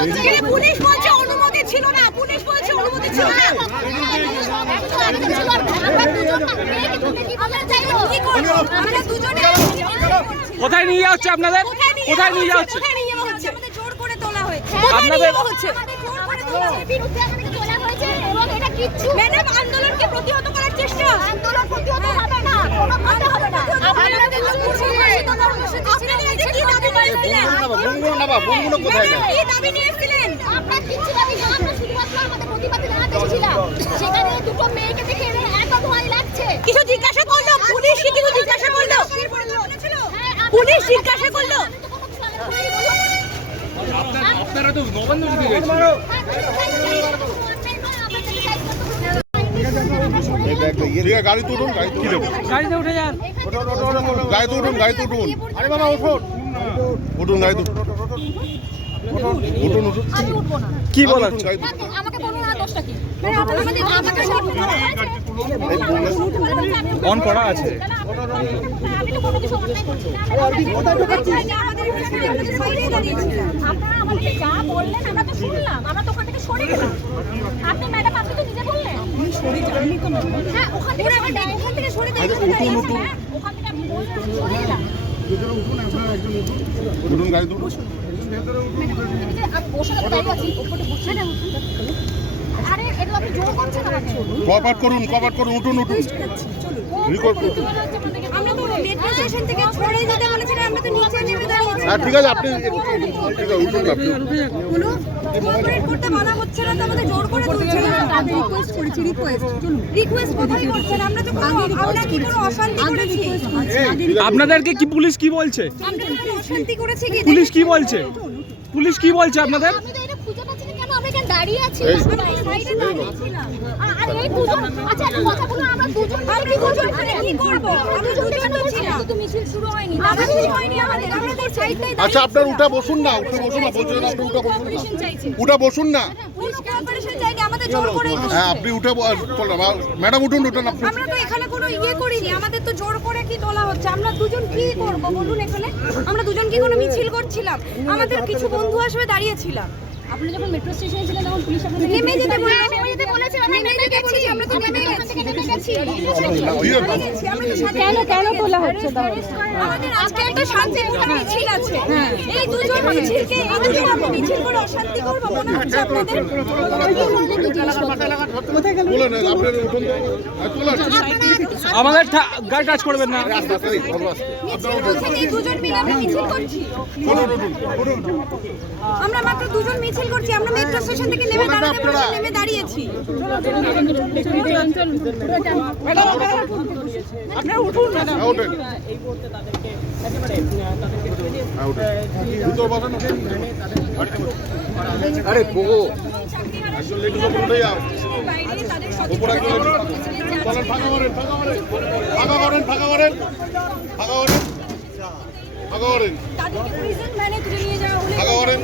এখানে পুলিশ বলছে অনুমতি ছিল না পুলিশ বলছে অনুমতি ছিল না আমরা দুজনে কোথায় নিয়ে যাওয়া হচ্ছে আপনাদের কোথায় নিয়ে যাওয়া হচ্ছে হচ্ছে? আমাদের জোর করে তোলা হয়েছে। আপনাদের- কোথায় নিয়ে যাওয়া হচ্ছে? ম্যাডাম আন্দোলনকে প্রতিহত করার চেষ্টা আন্দোলন প্রতিহত হবে না কোনো কথা হবে না আপনারা আমাদের কর্মসূচি আপনারা আজকে কি দাবি নিয়েছিলেন নাবা বোমগুলো কোথায় ম্যাডাম, কি দাবি নিয়েছিলেন। আমরা কিচ্ছু দাবি না আমরা শুধুমাত্র আমাদের প্রতিবাদে জানাতে এসেছিলাম। সেখানে দুটো মেয়েকে দেখে এদের এত ভয় লাগছে। কিছু জিজ্ঞাসা করল? পুলিশ কি কিছু জিজ্ঞাসা করল? হ্যাঁ, পুলিশ জিজ্ঞাসা করল? কিছু। আপনারা তো নবান্ন দিকে হ্যাঁ, কোনো অন্যায় নয়, আমরা criticize করতে ঠিক আছে গাড়ি তো উঠুন গাড়িতে উঠে যান। গাড়িতে উঠুন গাড়িতে উঠুন। আরে বাবা উঠুন। উঠুন গাড়িতে উঠুন উঠুন। কি। হ্যাঁ, মানে সব অন করা আছে। আমি তো কোনো কিছু অন্যায় করছি না। আপনারা আমাদেরকে যা বললেন আমরা তো শুনলাম। আমরা তো ওখান থেকে সরে গেলাম। আপনি ম্যাডাম আপনি তো হ্যাঁ ওখান থেকে সরে ওখান থেকে সরে। ওখান আপনি বললেন সরে গেলাম। উঠুন গাড়িতে উঠুন। করছেন আমাকে। কপাট করুন কপাট করুন উঠুন উঠুন। রিকর্ড করুন। স্টেশন থেকে ছড়ে যেতে বলেছিলাম আমরা তো নিচে নেমে দাঁড়িয়েছি। হ্যাঁ ঠিক আছে আপনি ঠিক আছে উঠুন আপনি। হলো কোঅপারেট করতে মানা হচ্ছে না তো আমাদের জোর করে তুলছে না। আমি রিকোয়েস্ট করেছি রিকোয়েস্ট রিকোয়েস্ট কোথায় করছেন? আমরা তো কোনো আমরা কি কোনো অশান্তি করেছি? আপনাদেরকে কি পুলিশ কি বলছে? আমরা কোনো অশান্তি করেছি কি? পুলিশ কি বলছে? পুলিশ কি বলছে আপনাদের? আমি তো এটা খুঁজে পাচ্ছি না কেন? আমরা এখানে দাঁড়িয়ে আছি। আমরা সাইডে দাঁড়িয়ে ছিলাম আর এই দুজন আচ্ছা একটা কথা আচ্ছা আপনার উঠে বসুন না, উঠে বসুন না, বলছিলেন আপনি উঠে বসুন না। উঠে বসুন না। হ্যাঁ আপনি উঠে ম্যাডাম, উঠুন উঠুন, আপনি। আমরা তো এখানে কোনো ইয়ে করিনি, আমাদের তো জোর করে কি তোলা হচ্ছে? আমরা দুজন কি করব বলুন এখানে? আমরা দুজন কি কোনো মিছিল করছিলাম? আমাদের কিছু বন্ধু আসবে দাঁড়িয়েছিলাম আপনি যখন মেট্রো স্টেশনে ছিলেন তখন পুলিশ আপনাদের নেমে যেতে বলেছে। নেমে যেতে বলেছে আমরা নেমে গেছি আমরা তো নেমে গেছি। নেমে গেছি ইয়ে, কেন কেন তোলা হচ্ছে আমাদের আজকে একটা শান্তিপূর্ণ মিছিল আছে এই দুজন মিছিলকে এই দুজন মিছিল করে অশান্তি করব মনে হচ্ছে আপনাদের বলেন আপনি উঠুন হ্যাঁ, আমাদের গাড়ি টাচ করবেন না আমরা মাত্র দুজন মিছিল করছি আমরা মেট্রো স্টেশন থেকে নেমে দাঁড়াতে। নেমে দাঁড়িয়েছি। হ্যাঁ হ্যাঁ আরে পোগো একজন লেডিস ওপরে যাও উপরে একজন লেডিস ফাঁকা করেন ফাঁকা করেন। ফাঁকা করেন ফাঁকা করেন। ফাঁকা করেন। ফাঁকা করেন। তাদেরকে প্রিজন ভ্যানে তুলে নিয়ে যাওয়া হলে ফাঁকা করেন।